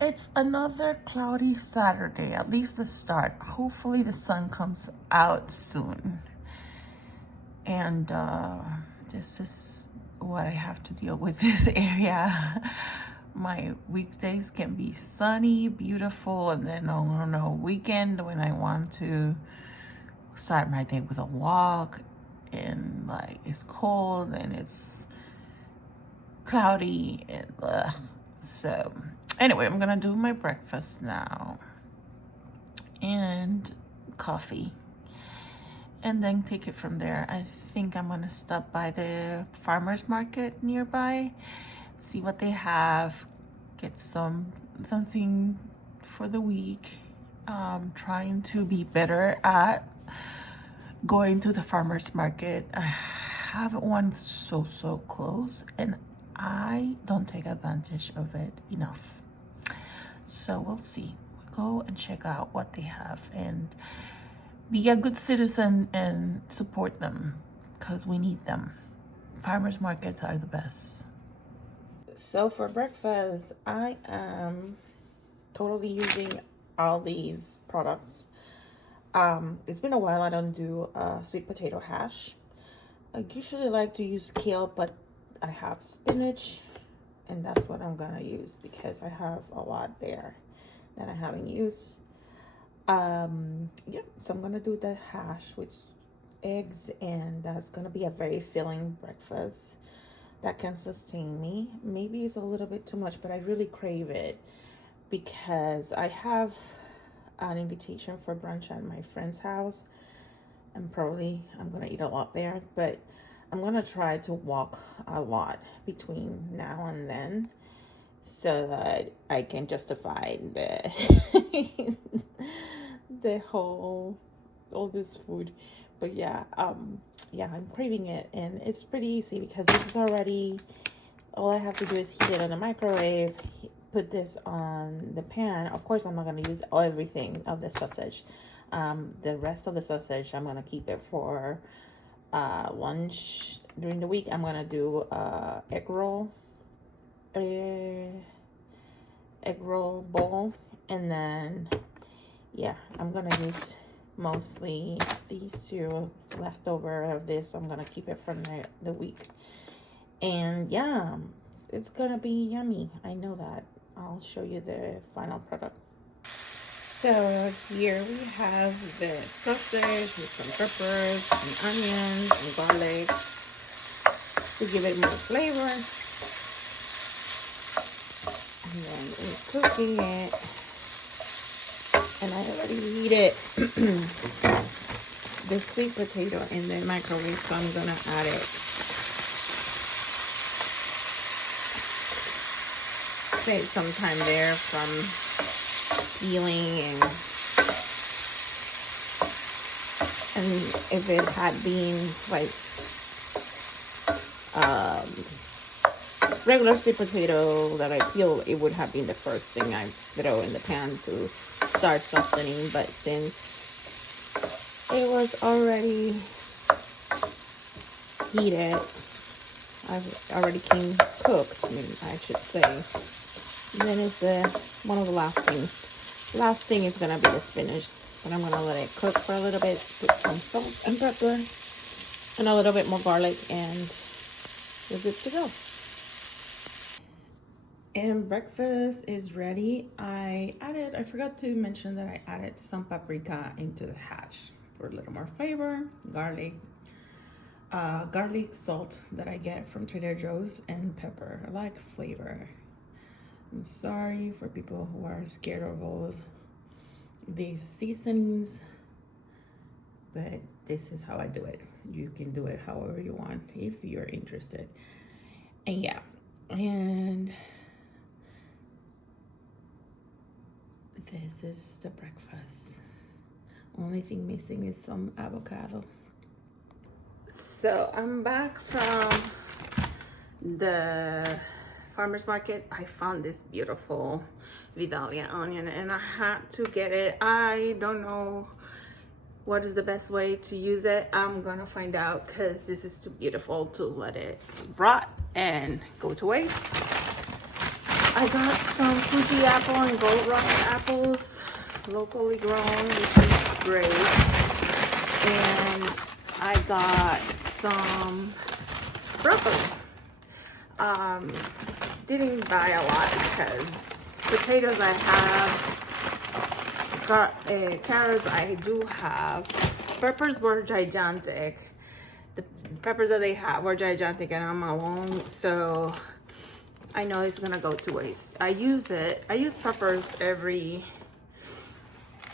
It's another cloudy Saturday, at least the start. Hopefully the sun comes out soon. And this is what I have to deal with this area. My weekdays can be sunny, beautiful, and then on a weekend when I want to start my day with a walk and like it's cold and it's cloudy and so anyway, I'm gonna do my breakfast now and coffee and then take it from there. I think I'm gonna stop by the farmers market nearby, see what they have, get something for the week. Trying to be better at going to the farmers market. I have one so close and I don't take advantage of it enough. So we'll see. We'll go and check out what they have and be a good citizen and support them because we need them. Farmers markets are the best. So for breakfast, I am totally using all these products. It's been a while I don't do sweet potato hash. I usually like to use kale, but I have spinach and that's what I'm gonna use because I have a lot there that I haven't used. Yeah, so I'm gonna do the hash with eggs and that's gonna be a very filling breakfast that can sustain me. Maybe it's a little bit too much, but I really crave it because I have an invitation for brunch at my friend's house and probably I'm gonna eat a lot there, but I'm gonna try to walk a lot between now and then so that I can justify the the whole all this food. But yeah, yeah, I'm craving it and it's pretty easy because this is already, all I have to do is heat it in the microwave, put this on the pan. Of course, I'm not gonna use everything of the sausage. The rest of the sausage, I'm gonna keep it for lunch during the week. I'm gonna do egg roll bowl, and then yeah, I'm gonna use mostly these two leftover of this. I'm gonna keep it from the week, and yeah, it's gonna be yummy. I know that. I'll show you the final product. So here we have the sausage with some peppers and onions and garlic to give it more flavor. And then we're cooking it. And I already heated the sweet potato in the microwave, so I'm gonna add it. Save some time there from peeling and if it had been like regular sweet potato that I peel, it would have been the first thing I throw in the pan to start softening, but since it was already heated, I've already came cooked, I should say. Then it's one of the last things. Last thing is gonna be the spinach, but I'm gonna let it cook for a little bit. Put some salt and pepper and a little bit more garlic, and we're good to go. And breakfast is ready. I forgot to mention that I added some paprika into the hash for a little more flavor. Garlic, salt that I get from Trader Joe's, and pepper. I like flavor. I'm sorry for people who are scared of all these seasonings, but this is how I do it. You can do it however you want if you're interested. And yeah, and this is the breakfast. Only thing missing is some avocado. So I'm back from the farmer's market. I found this beautiful Vidalia onion and I had to get it. I don't know what is the best way to use it. I'm gonna find out because this is too beautiful to let it rot and go to waste. I got some Fuji apple and Gold Rush apples, locally grown, which is great. And I got some broccoli. Didn't buy a lot because potatoes I have, carrots I do have. Peppers were gigantic. The peppers that they have were gigantic and I'm alone, so I know it's gonna go to waste. I use peppers every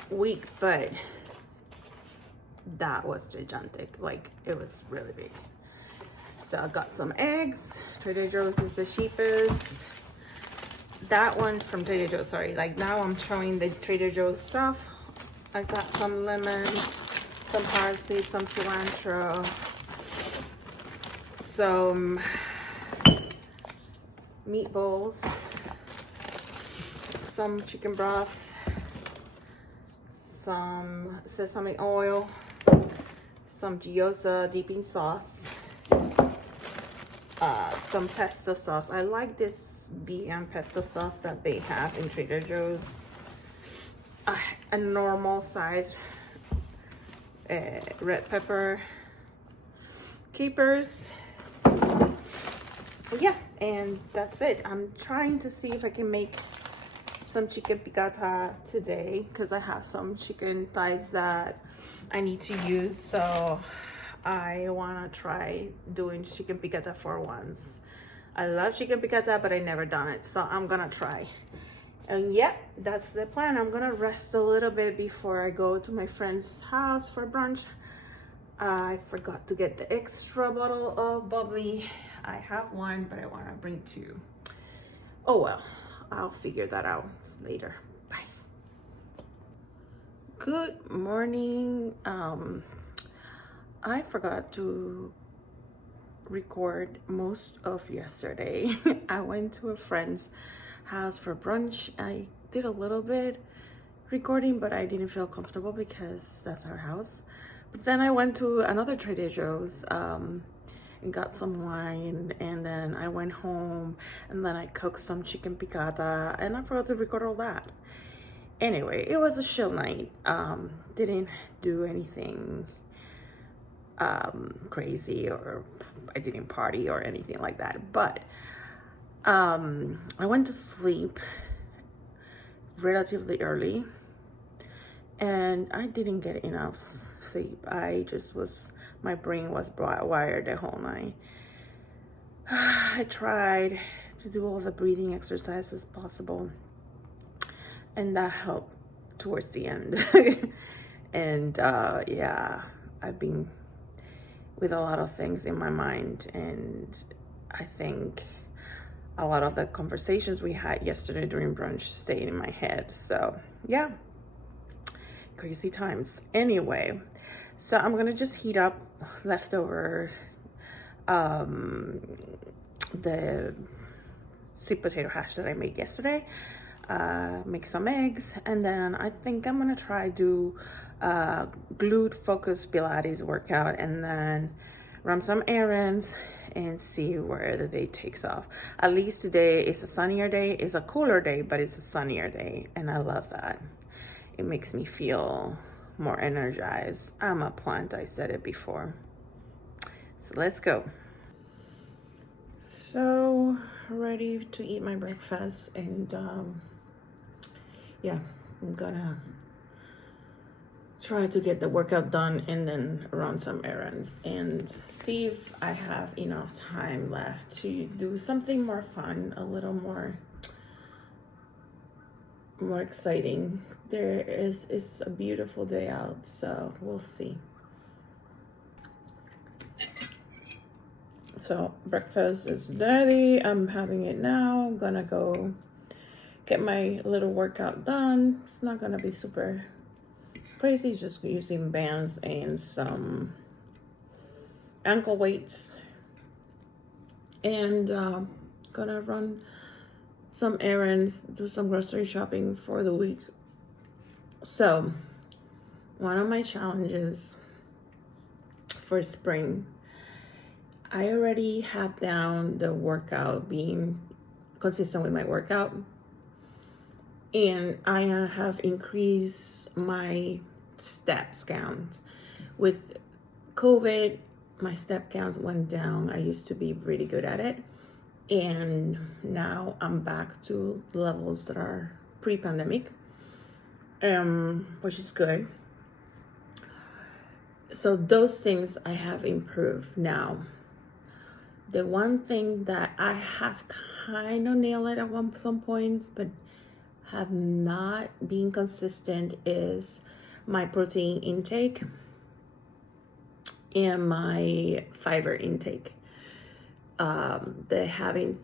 week, but that was gigantic. Like, it was really big. So I got some eggs. Trader Joe's is the cheapest. That one from Trader Joe's, sorry. Like, now I'm showing the Trader Joe's stuff. I got some lemon, some parsley, some cilantro, some meatballs, some chicken broth, some sesame oil, some gyoza dipping sauce, some pesto sauce. I like this vegan pesto sauce that they have in Trader Joe's. A normal size red pepper, capers. Yeah, and that's it. I'm trying to see if I can make some chicken piccata today because I have some chicken thighs that I need to use, so I want to try doing chicken piccata for once. I love chicken piccata, but I never done it, so I'm gonna try. And yeah, that's the plan. I'm gonna rest a little bit before I go to my friend's house for brunch. I forgot to get the extra bottle of bubbly. I have one, but I want to bring two. Oh well, I'll figure that out later. Bye. Good morning. I forgot to record most of yesterday. I went to a friend's house for brunch. I did a little bit recording, but I didn't feel comfortable because that's our house. But then I went to another Trader Joe's and got some wine, and then I went home, and then I cooked some chicken piccata, and I forgot to record all that. Anyway, it was a chill night. Didn't do anything crazy, or I didn't party or anything like that, but I went to sleep relatively early and I didn't get enough sleep. My brain was wired the whole night. I tried to do all the breathing exercises possible, and that helped towards the end. And yeah, I've been with a lot of things in my mind, and I think a lot of the conversations we had yesterday during brunch stayed in my head. So yeah, crazy times. Anyway, so I'm gonna just heat up leftover the sweet potato hash that I made yesterday, make some eggs, and then I think I'm gonna try do glute focused Pilates workout, and then run some errands and see where the day takes off. At least today is a sunnier day. It's a cooler day, but it's a sunnier day, and I love that. It makes me feel more energized. I'm a plant, I said it before. So let's go. So ready to eat my breakfast, and yeah, I'm gonna try to get the workout done and then run some errands and see if I have enough time left to do something more fun, a little more exciting. It's a beautiful day out, so we'll see. So breakfast is ready. I'm having it now. I'm gonna go get my little workout done. It's not gonna be super crazy. It's just using bands and some ankle weights, and gonna run some errands, do some grocery shopping for the week. So one of my challenges for spring, I already have down the workout being consistent with my workout. And I have increased my steps count. With COVID, my step count went down. I used to be really good at it. And now I'm back to levels that are pre-pandemic, which is good. So those things I have improved. Now, the one thing that I have kind of nailed it at some points, but have not been consistent, is my protein intake and my fiber intake. They're having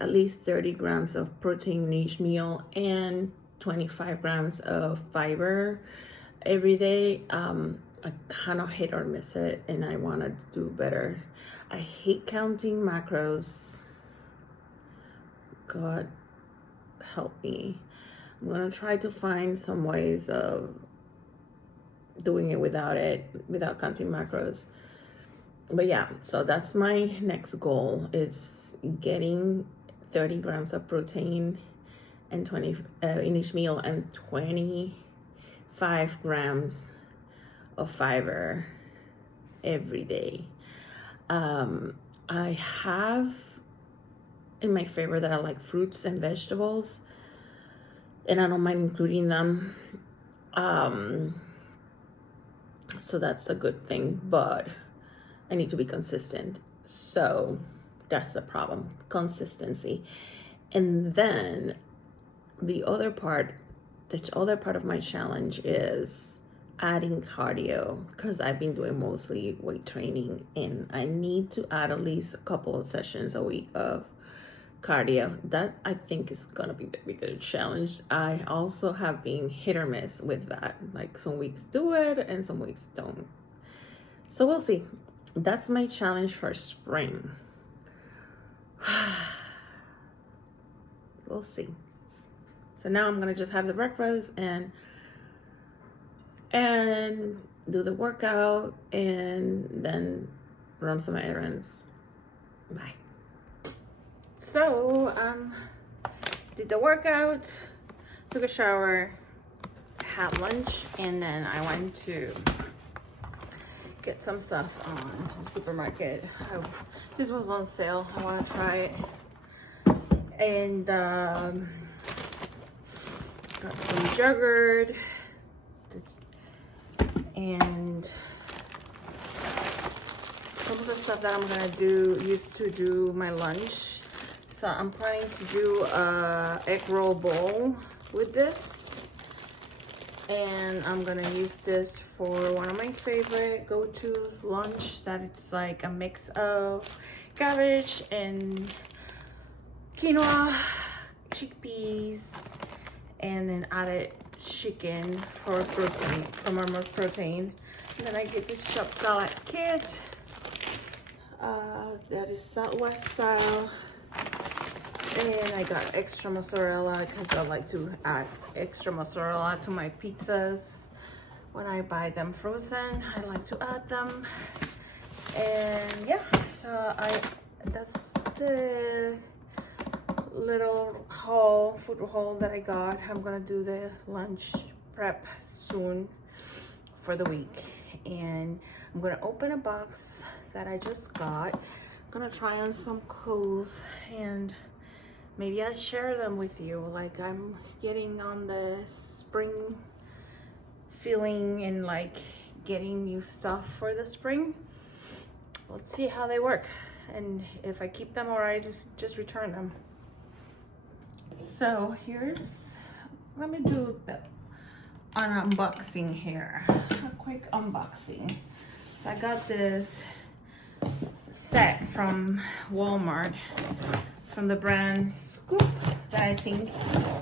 at least 30 grams of protein in each meal and 25 grams of fiber every day. I kind of hit or miss it, and I want to do better. I hate counting macros. God help me. I'm gonna try to find some ways of doing it without counting macros. But yeah, so that's my next goal, is getting 30 grams of protein and 20 in each meal, and 25 grams of fiber every day. I have in my favor that I like fruits and vegetables, and I don't mind including them. So that's a good thing, but I need to be consistent. So that's the problem, consistency. And then the other part of my challenge is adding cardio, because I've been doing mostly weight training, and I need to add at least a couple of sessions a week of cardio. That I think is gonna be a very good challenge. I also have been hit or miss with that. Like some weeks do it and some weeks don't. So we'll see. That's my challenge for spring. We'll see. So now I'm gonna just have the breakfast and do the workout and then run some errands. Bye. So did the workout, took a shower, had lunch, and then I went to get some stuff on the supermarket. This was on sale. I want to try it. And got some yogurt and some of the stuff that I'm gonna use to do my lunch. So I'm planning to do a egg roll bowl with this, and I'm gonna use this for one of my favorite go-tos lunch, that it's like a mix of cabbage and quinoa, chickpeas, and then added chicken for protein, for more protein. And then I get this chopped salad kit that is Southwest style, and I got extra mozzarella because I like to add extra mozzarella to my pizzas when I buy them frozen. I like to add them, and yeah, so that's the little food haul that I got. I'm gonna do the lunch prep soon for the week, and I'm gonna open a box that I just got. I'm gonna try on some clothes, and maybe I'll share them with you. Like, I'm getting on the spring feeling and like getting new stuff for the spring. Let's see how they work, and if I keep them or I just return them. So let me do an unboxing here, a quick unboxing. So I got this set from Walmart from the brand Scoop that I think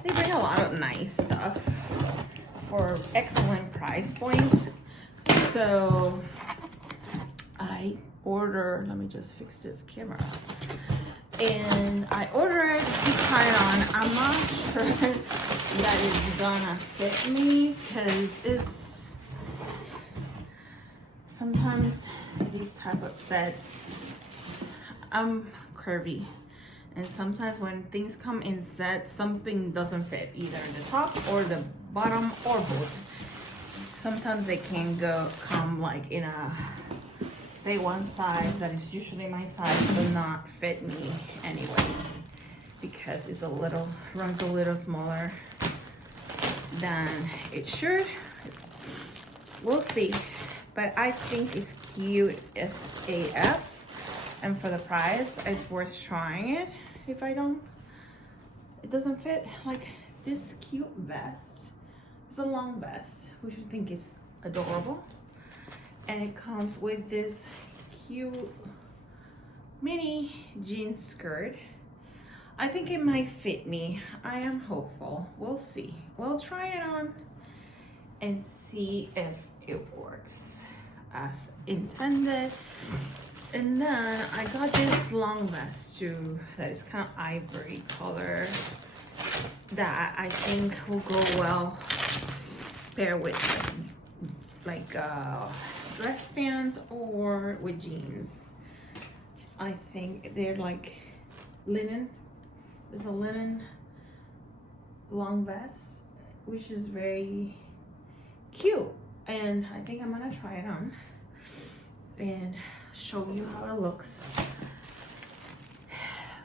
they bring a lot of nice stuff for excellent price points. So I ordered, let me just fix this camera. And I ordered to try it on. I'm not sure that it's gonna fit me, because sometimes these type of sets, I'm curvy, And sometimes when things come in sets, something doesn't fit, either the top or the bottom or both. Sometimes they can come like in a, say one size that is usually my size, will not fit me anyways, because it's runs a little smaller than it should. We'll see, but I think it's cute as AF, and for the price, it's worth trying it. If it doesn't fit, like this cute vest. It's a long vest, which I think is adorable, and it comes with this cute mini jean skirt. I think it might fit me. I am hopeful. We'll see. We'll try it on and see if it works as intended. And then I got this long vest too that is kind of ivory color that I think will go well pair with like dress pants or with jeans. I think they're like linen. It's a linen long vest, which is very cute, and I think I'm gonna try it on and show you how it looks,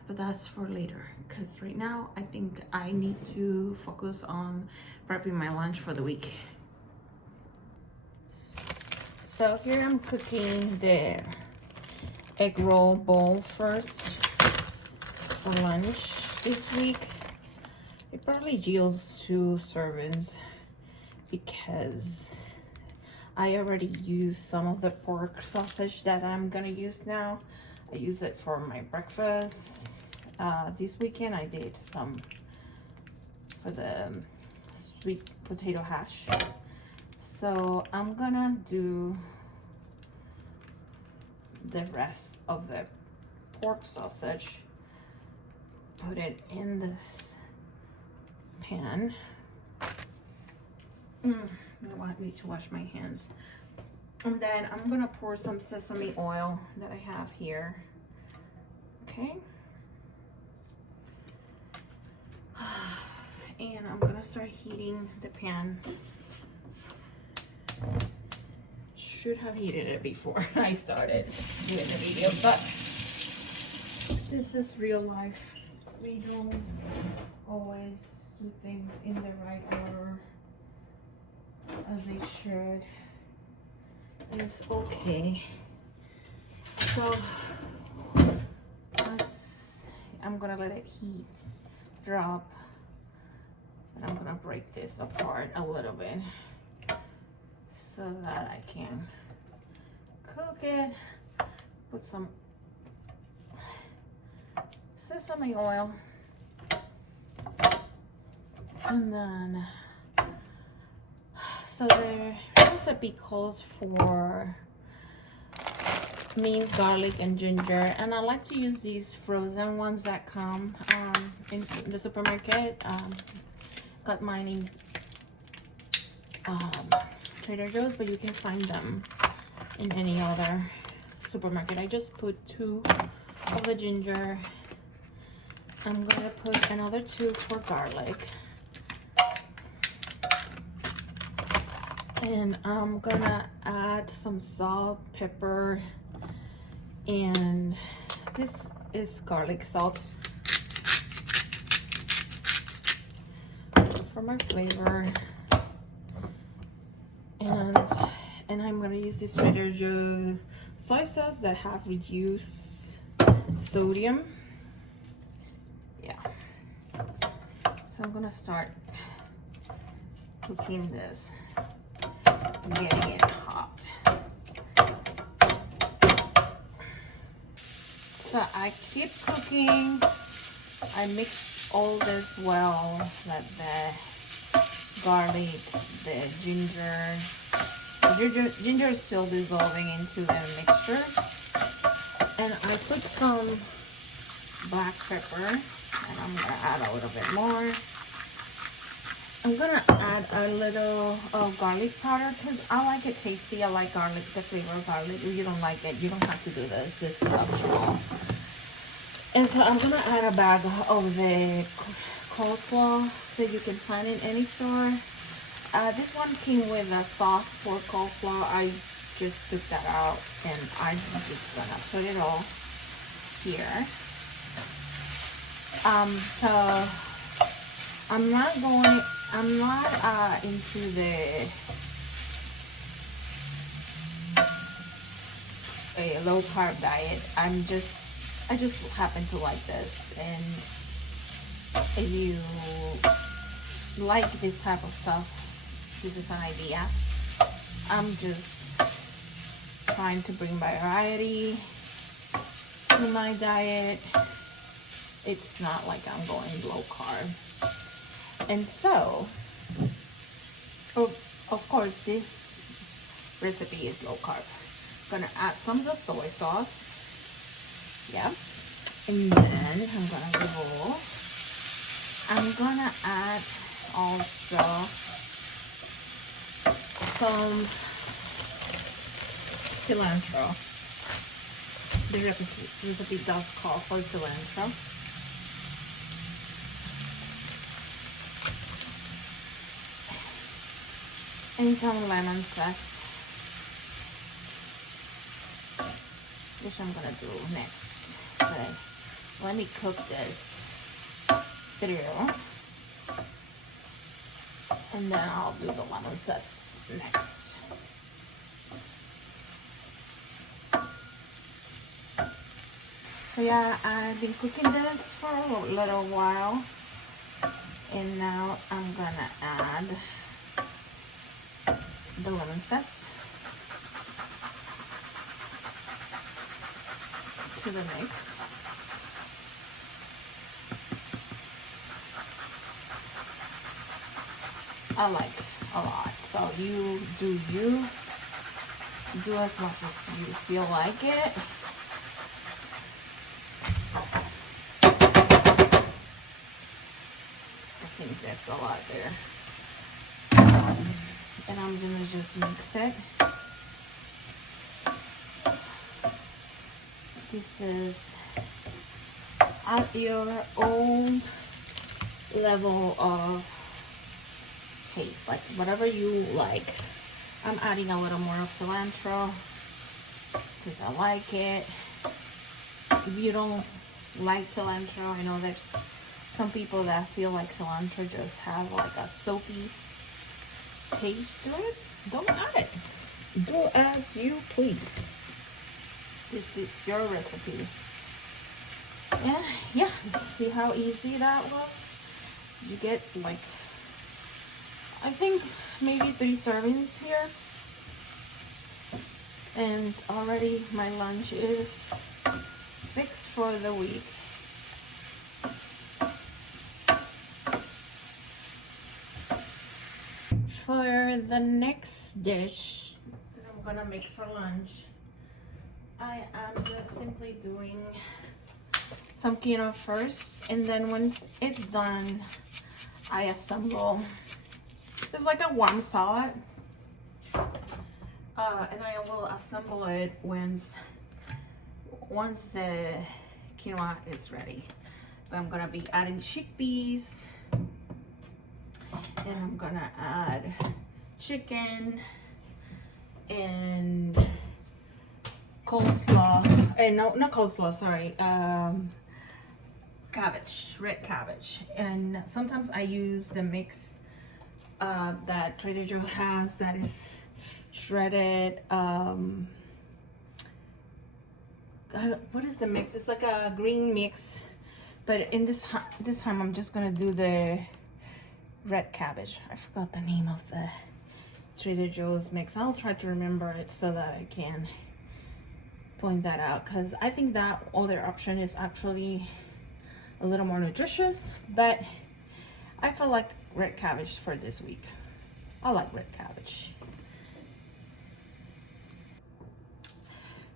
but that's for later, because right now I think I need to focus on prepping my lunch for the week. So here I'm cooking the egg roll bowl first for lunch this week. It probably yields 2 servings because I already used some of the pork sausage that I'm gonna use now. I use it for my breakfast. This weekend I did some for the sweet potato hash. So I'm gonna do the rest of the pork sausage, put it in this pan. I need to wash my hands. And then I'm gonna pour some sesame oil that I have here. Okay. And I'm gonna start heating the pan. Should have heated it before I started doing the video, but this is real life. We don't always do things in the right order as they should. It's okay. So I'm gonna let it heat drop, and I'm gonna break this apart a little bit so that I can cook it. Put some sesame oil, and then so the recipe calls for minced garlic and ginger, and I like to use these frozen ones that come in the supermarket. Got mine in Trader Joe's, but you can find them in any other supermarket. I just put 2 of the ginger. I'm gonna put another 2 for garlic. And I'm gonna add some salt, pepper, and this is garlic salt for my flavor. And I'm gonna use this Trader Joe soy sauce that have reduced sodium. Yeah. So I'm gonna start cooking this, getting it hot. So I keep cooking. I mix all this well, that the garlic, the ginger is still dissolving into the mixture. And I put some black pepper, and I'm gonna add a little bit more. I'm gonna add a little garlic powder because I like it tasty. I like garlic, the flavor of garlic. If you don't like it, you don't have to do this. This is optional. And so I'm gonna add a bag of the coleslaw that you can find in any store. This one came with a sauce for coleslaw. I just took that out and I'm just gonna put it all here. So I'm not into the a low carb diet. I just happen to like this, and if you like this type of stuff, this is an idea. I'm just trying to bring variety to my diet. It's not like I'm going low carb. And so, of course, this recipe is low carb. Gonna add some of the soy sauce. Yeah. And then I'm gonna add also some cilantro. The recipe does call for cilantro. And some lemon zest, which I'm gonna do next. But let me cook this through, and then I'll do the lemon zest next. So yeah, I've been cooking this for a little while, and now I'm gonna add the lemon zest to the mix. I like a lot, so you do as much as you feel like it. I think there's a lot there. And I'm gonna just mix it. This is at your own level of taste, like whatever you like. I'm adding a little more of cilantro because I like it. If you don't like cilantro, I know there's some people that feel like cilantro just have like a soapy taste to it. Don't add it. Do as you please. This is your recipe. And yeah, see how easy that was? You get like, I think maybe 3 servings here. And already my lunch is fixed for the week. For the next dish that I'm gonna make for lunch, I am just simply doing some quinoa first, and then once it's done, I assemble. It's like a warm salad, and I will assemble it once the quinoa is ready. But I'm gonna be adding chickpeas, and I'm gonna add chicken and coleslaw, and no, not coleslaw, sorry, cabbage, red cabbage. And sometimes I use the mix that Trader Joe has, that is shredded, what is the mix? It's like a green mix, but in this time I'm just gonna do the red cabbage. I forgot the name of the Trader Joe's mix. I'll try to remember it so that I can point that out, because I think that other option is actually a little more nutritious, but I feel like red cabbage for this week. I like red cabbage.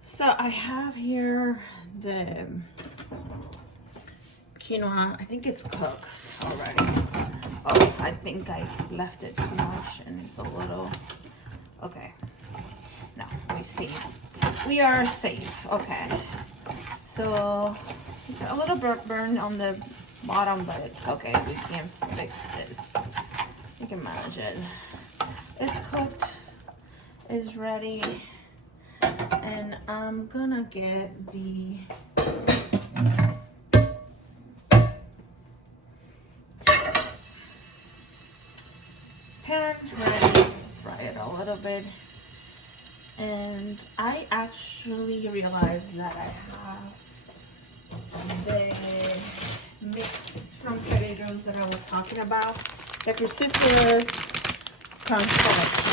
So I have here the quinoa. I think it's cooked already. Oh, I think I left it too much and it's a little, okay. No, we see. We are safe. Okay. So Got a little burn on the bottom, but it's okay. We can fix this. We can manage it. It's cooked. It's ready. And I'm gonna get the pan ready. Fry it a little bit. And I actually realized that I have the mix from Trader Joe's that I was talking about. The cruciferous crunch selection.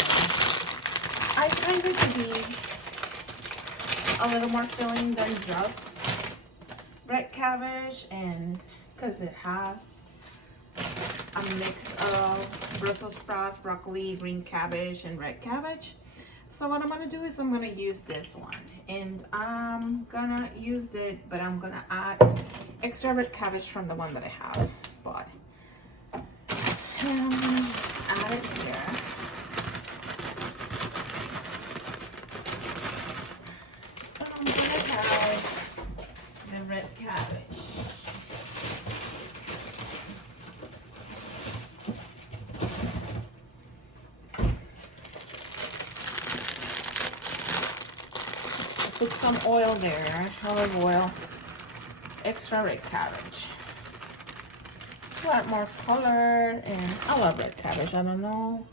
I find it to be a little more filling than just red cabbage, and because it has a mix of Brussels sprouts, broccoli, green cabbage, and red cabbage. So what I'm gonna do is I'm gonna use this one, and I'm gonna use it, but I'm gonna add extra red cabbage from the one that I have bought. And I'm gonna just add it here. I'm gonna have the red cabbage. Put some oil there, olive oil, extra red cabbage. A lot more color, and I love red cabbage. I don't know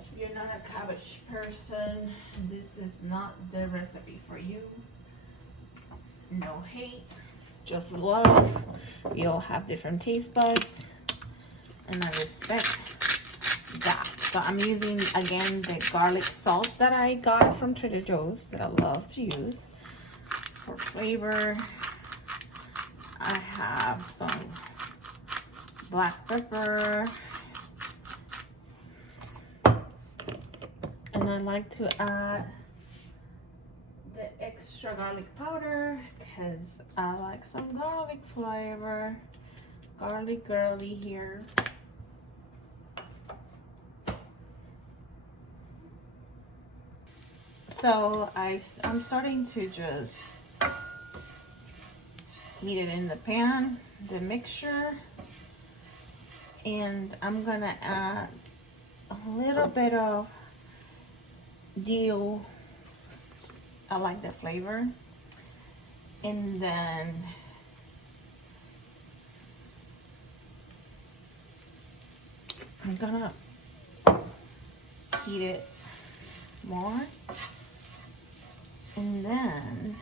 if you're not a cabbage person, this is not the recipe for you. No hate, just love. You'll have different taste buds, and I respect that. So I'm using again the garlic salt that I got from Trader Joe's that I love to use for flavor. I have some black pepper, and I like to add the extra garlic powder because I like some garlic flavor. Garlic girly here. So I'm starting to just heat it in the pan, the mixture, and I'm gonna add a little bit of dill. I like the flavor. And then I'm gonna heat it more. And then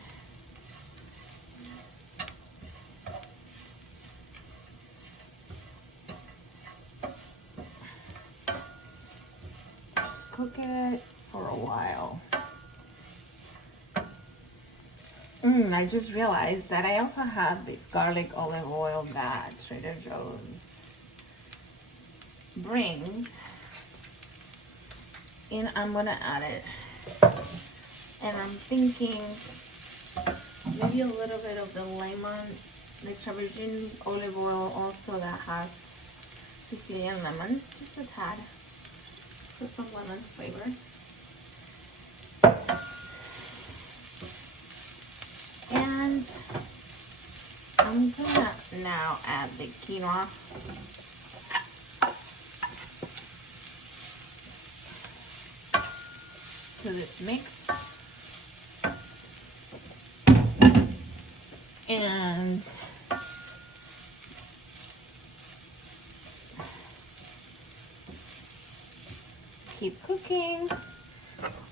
just cook it for a while. I just realized that I also have this garlic olive oil that Trader Joe's brings, and I'm gonna add it. And I'm thinking maybe a little bit of the lemon, the extra virgin olive oil also that has Sicilian lemon, just a tad for some lemon flavor. And I'm gonna now add the quinoa. To this mix. And keep cooking,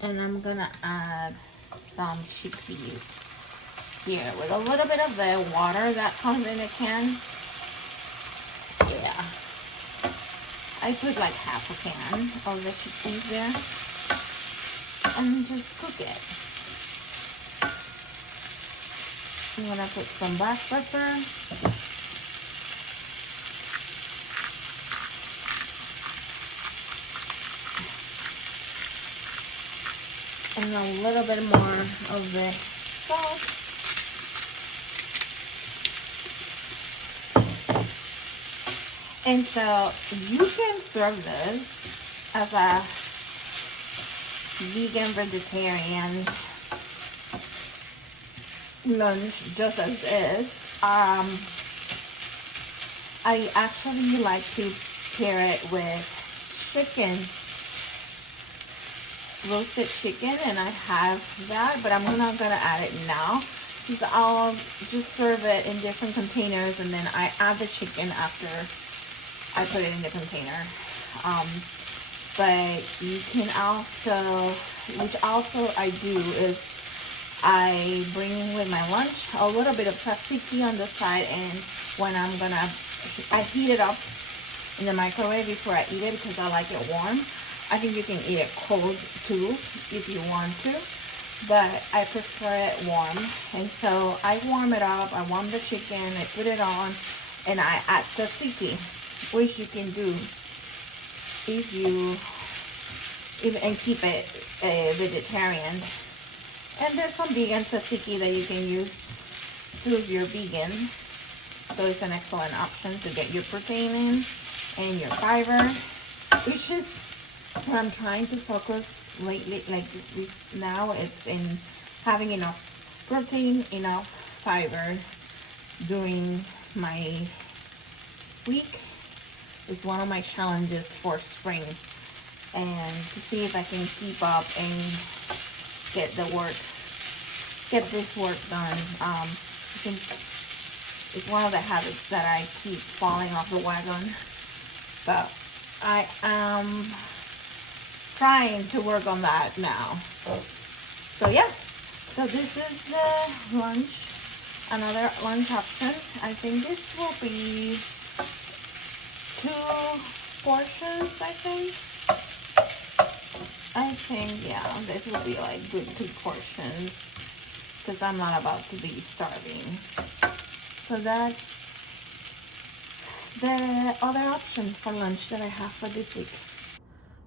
and I'm gonna add some chickpeas here with a little bit of the water that comes in a can. Yeah, I put like half a can of the chickpeas there, and just cook it. I'm gonna put some black pepper. And a little bit more of the salt. And so you can serve this as a vegan vegetarian lunch just as is. I actually like to pair it with chicken, roasted chicken, and I have that, but I'm not gonna add it now because I'll just serve it in different containers, and then I add the chicken after I put it in the container. But you can also, which also I do, is I bring with my lunch a little bit of tzatziki on the side, and when I heat it up in the microwave before I eat it because I like it warm. I think you can eat it cold too if you want to, but I prefer it warm. And so I warm it up, I warm the chicken, I put it on, and I add tzatziki, which you can do if you and keep it vegetarian. And there's some vegan tzatziki that you can use too if you're vegan. So it's an excellent option to get your protein in and your fiber, which is what I'm trying to focus lately. Like now, it's in having enough protein, enough fiber during my week. Is one of my challenges for spring, and to see if I can keep up and get this work done. I think it's one of the habits that I keep falling off the wagon, but I am trying to work on that now. So yeah, so this is the lunch, another lunch option. I think this will be 2 portions, I think, yeah, this will be like good 2 portions because I'm not about to be starving. So that's the other option for lunch that I have for this week.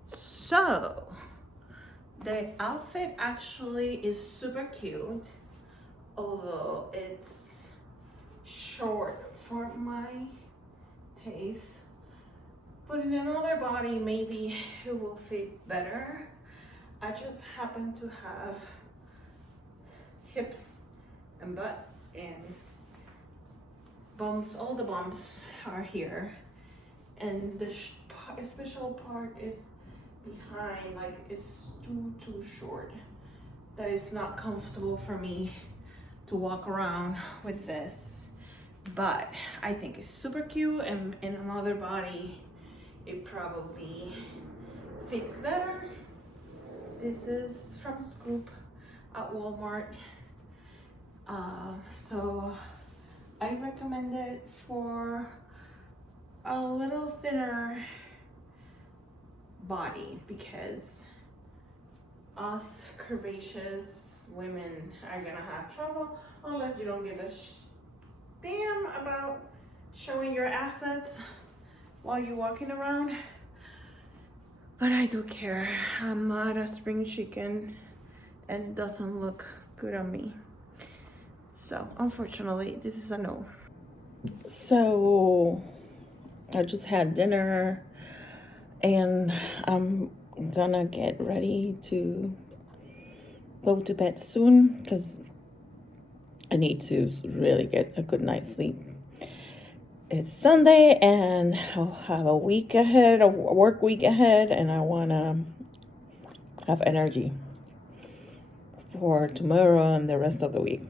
So the outfit actually is super cute, although it's short for my taste. But in another body, maybe it will fit better. I just happen to have hips and butt and bumps. All the bumps are here. And the special part is behind, like it's too short. That is not comfortable for me to walk around with this. But I think it's super cute, and in another body, it probably fits better. This is from Scoop at Walmart. So I recommend it for a little thinner body because us curvaceous women are gonna have trouble unless you don't give a damn about showing your assets while you're walking around. But I do care. I'm not a spring chicken and it doesn't look good on me. So unfortunately, this is a no. So I just had dinner and I'm gonna get ready to go to bed soon because I need to really get a good night's sleep. It's Sunday and I'll have a week ahead, a work week ahead, and I want to have energy for tomorrow and the rest of the week.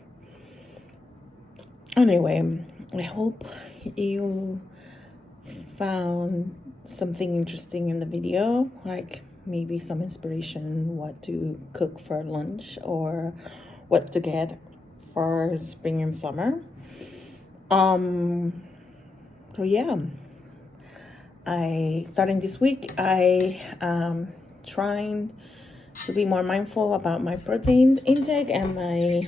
Anyway, I hope you found something interesting in the video, like maybe some inspiration what to cook for lunch or what to get for spring and summer. So yeah, starting this week, I trying to be more mindful about my protein intake and my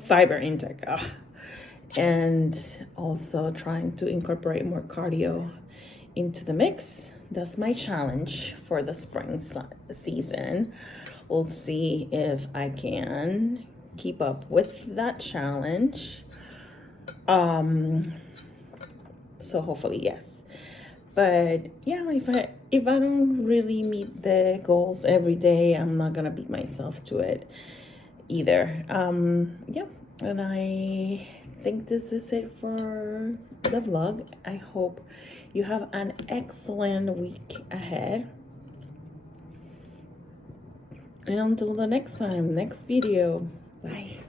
fiber intake, and also trying to incorporate more cardio into the mix. That's my challenge for the spring season. We'll see if I can keep up with that challenge. So hopefully yes. But yeah, if I don't really meet the goals every day, I'm not gonna beat myself to it either. Yeah, and I think this is it for the vlog. I hope you have an excellent week ahead. And until the next time, next video, bye.